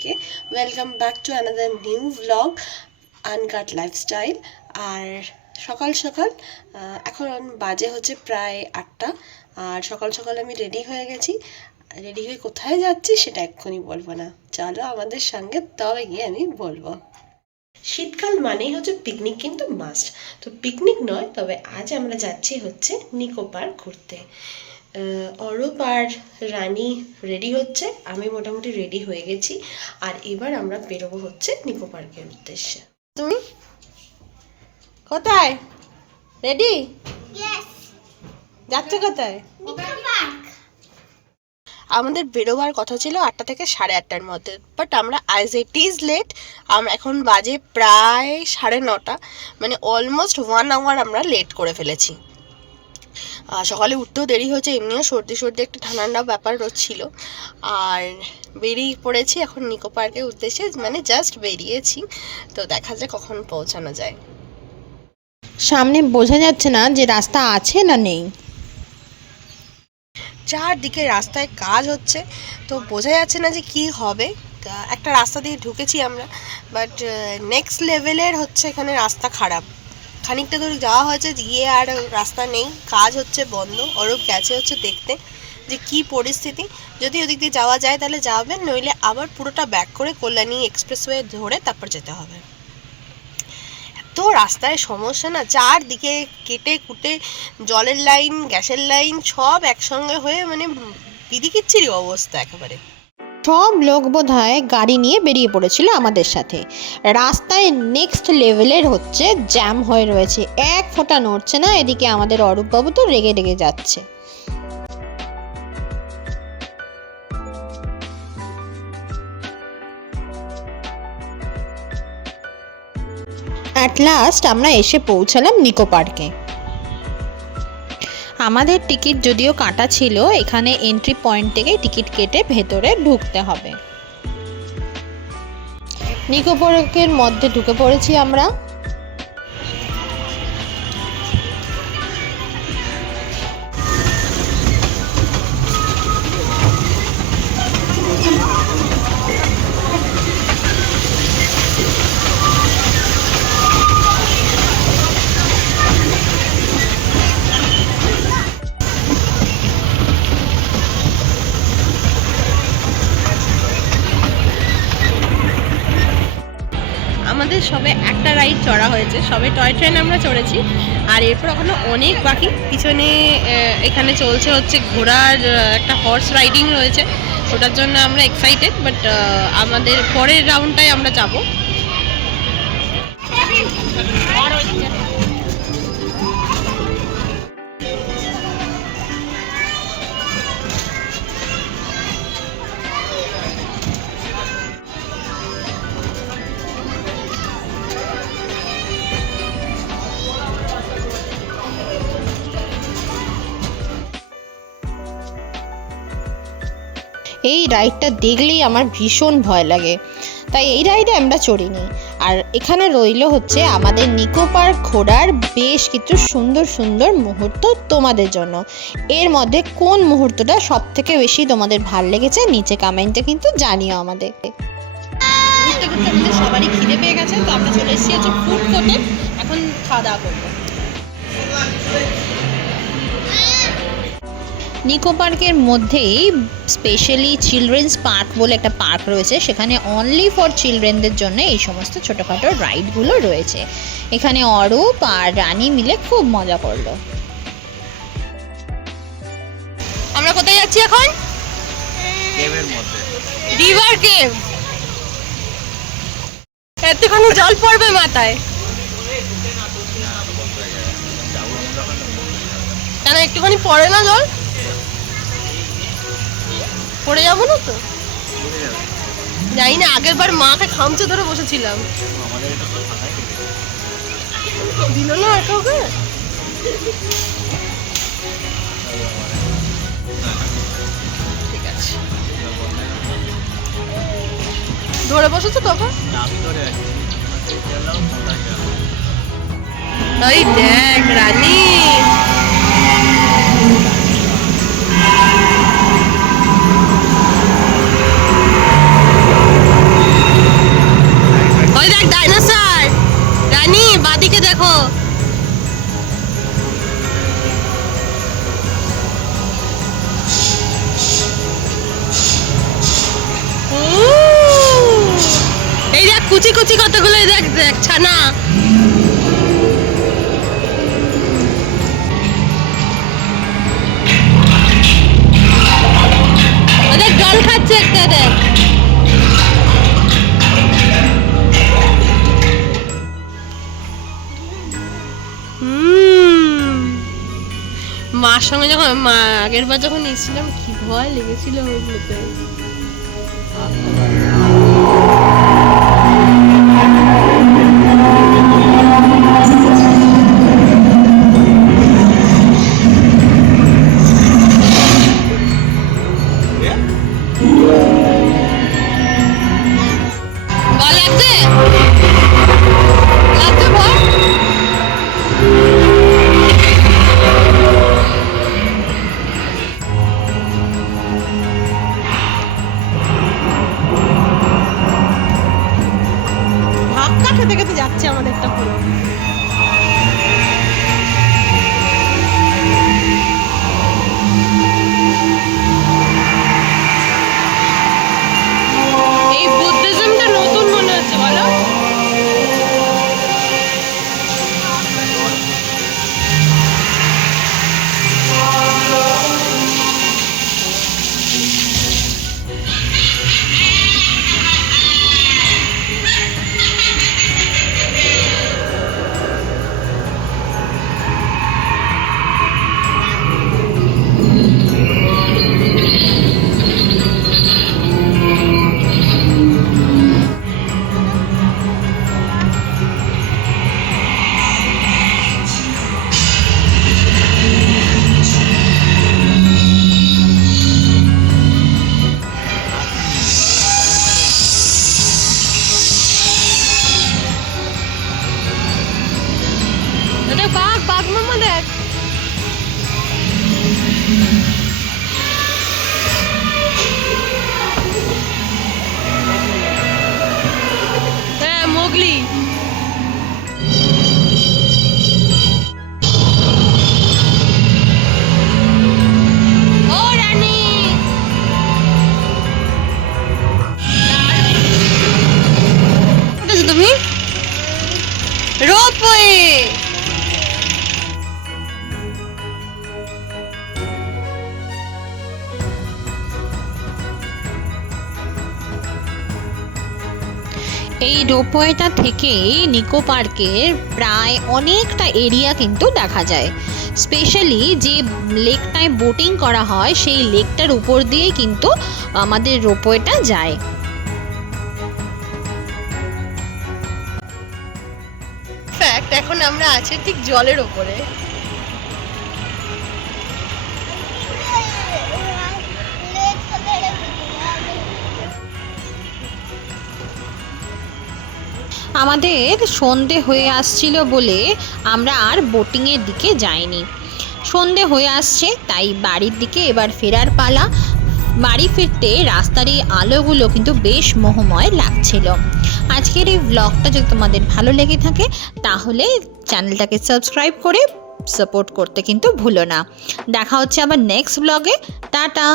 সবাইকে welcome back to another new blog uncut lifestyle. আর সকাল সকাল এখন বাজে হচ্ছে প্রায় 8টা। আর সকাল সকাল আমি রেডি হয়ে গেছি। রেডি হয়ে কোথায় যাচ্ছি সেটা এক্ষুনি বলবো না, চলো আমাদের সঙ্গে, তবে গিয়ে আমি বলবো। শীতকাল মানেই হচ্ছে পিকনিক, কিন্তু মাস্ট। তো পিকনিক নয়, তবে আজ আমরা যাচ্ছি হচ্ছে নিকো পার্ক ঘুরতে। অরূপ আর রানী রেডি হচ্ছে, আমি মোটামুটি রেডি হয়ে গেছি। আর এবার আমরা বেরোবো হচ্ছে নিকো পার্কের উদ্দেশ্যে। তুমি কোথায়? রেডি? যাচ্ছে কোথায়? আমাদের বেরোবার কথা ছিল 8টা থেকে 8:30টার মধ্যে, বাট আমরা অ্যাজ ইট ইজ লেট। আমরা এখন বাজে প্রায় 9:30, মানে অলমোস্ট 1 আওয়ার আমরা লেট করে ফেলেছি। সকালে উঠতেও দেরি হয়েছে, এমনিও সর্দি সর্দি একটা ঠান্ডা ব্যাপার ছিল। আর বেরিয়ে পড়েছি এখন নিকো পার্কের উদ্দেশ্যে, মানে জাস্ট বেরিয়েছি। তো দেখা যায় কখন পৌঁছানো যায়। সামনে বোঝা যাচ্ছে না যে রাস্তা আছে না নেই, চারদিকে রাস্তায় কাজ হচ্ছে, তো বোঝা যাচ্ছে না যে কি হবে। একটা রাস্তা দিয়ে ঢুকেছি আমরা, বাট নেক্সট লেভেলের হচ্ছে এখানে রাস্তা খারাপ। খানিকটা দূর যাওয়া হয়েছে, গিয়ে আর রাস্তা নেই, কাজ হচ্ছে বন্ধ। অরূপ গেছে হচ্ছে দেখতে যে কি পরিস্থিতি। যদি ওদিক দিয়ে যাওয়া যায় তাহলে যাবেন, নইলে আবার পুরোটা ব্যাক করে কল্যাণী এক্সপ্রেসওয়ে ধরে তারপর যেতে হবে। এত রাস্তায় সমস্যা না, চারদিকে কেটে কুটে জলের লাইন, গ্যাসের লাইন সব একসঙ্গে হয়ে মানে বিদিকিচ্ছিরি অবস্থা একেবারে। সব লোক বোধহয় গাড়ি নিয়ে বেরিয়ে পড়েছিল আমাদের সাথে। রাস্তায় নেক্সট লেভেলের হচ্ছে জ্যাম হয়ে রয়েছে, এক ফোঁটা নড়ছে না। এদিকে আমাদের অরূপবাবু তো রেগে রেগে যাচ্ছে। অ্যাট লাস্ট আমরা এসে পৌঁছালাম নিকো পার্কে। আমাদের টিকিট যদিও কাটা ছিল, এখানে এন্ট্রি পয়েন্ট থেকে টিকিট কেটে ভেতরে ঢুকতে হবে। নিকো পার্কের মধ্যে ঢুকে পড়েছি আমরা। আমাদের সবে একটা রাইড চড়া হয়েছে, সবে টয় ট্রেন আমরা চড়েছি। আর এরপর এখনো অনেক বাকি। পিছনে এখানে চলছে হচ্ছে ঘোড়ার একটা হর্স রাইডিং রয়েছে, ওটার জন্য আমরা এক্সাইটেড। বাট আমাদের পরের রাউন্ডটায় আমরা যাব। এই রাইডটা দেখলেই আমার ভীষণ ভয় লাগে, তাই এই রাইডে আমরা চড়িনি। আর এখানে রইল হচ্ছে আমাদের নিকো পার্ক ঘোরার বেশ কিছু সুন্দর সুন্দর মুহূর্ত তোমাদের জন্য। এর মধ্যে কোন মুহূর্তটা সব থেকে বেশি তোমাদের ভাল লেগেছে নিচে কমেন্টে কিন্তু জানিও আমাদের। ঘুরতে ঘুরতে আমাদের সবারই খিদে পেয়ে গেছে, তো আমরা চলে এসেছি হচ্ছে ফুড কোর্টে, এখন খাওয়া দাওয়া করবো। নিকো পার্কের মধ্যেই স্পেশালি চিলড্রেন্স পার্ক বলে একটা পার্ক রয়েছে, সেখানে অনলি ফর চিলড্রেনদের জন্য এই সমস্ত ছোটোখাটো রাইডগুলো রয়েছে। এখানে অরূপ আর রানী মিলে খুব মজা করলো। আমরা কোথায় যাচ্ছি এখন? কেভের মধ্যে। River cave. এতখানি জল পড়বে মাথায়? কেন, একটুখানি পড়ে না জল? পড়ে যাবো না তো? জানি না, আগের বার মাকে খামচে ধরে বসেছিলাম, দিল না আর কাউকে। ঠিক আছে, ধরে বসেছো তখন? ওই দেখ রানী, কুচি কুচি কতগুলো দেখ দেখ ছানা। ওদের জল খাচ্ছে একটা দেখ। মার সঙ্গে যখন আগের বার যখন এসেছিলাম কি ভয় লেগেছিল ওইগুলোতে। ভয় লাগছে? লাগছে ভয়? ধাক্কা খেতে খেতে যাচ্ছে আমাদেরটা পুরো। এই বুদ্ধিজমটা নতুন মনে হচ্ছে বলো? বাঘ মামা দেখ। হ্যাঁ মোগলি। ও রানী তুমি রোপওয়ে। এই রোপওয়েটা থেকে নিকো পার্কের প্রায় অনেকটা এরিয়া কিন্তু দেখা যায়। স্পেশালি যে লেকটায় বোটিং করা হয় সেই লেকটার উপর দিয়ে কিন্তু আমাদের রোপওয়েটা যায়। ফ্যাক্ট এখন আমরা আছি ঠিক জলের উপরে। আমাদের সন্ধে হয়ে আসছিল বলে আমরা আর বোটিংয়ের দিকে যাইনি। সন্ধে হয়ে আসছে তাই বাড়ির দিকে এবার ফেরার পালা। বাড়ি ফিরতে রাস্তার এই আলোগুলো কিন্তু বেশ মোহময় লাগছিল। আজকের এই ব্লগটা যদি তোমাদের ভালো লেগে থাকে তাহলে চ্যানেলটাকে সাবস্ক্রাইব করে সাপোর্ট করতে কিন্তু ভুলো না। দেখা হচ্ছে আবার নেক্সট ব্লগে। টাটা।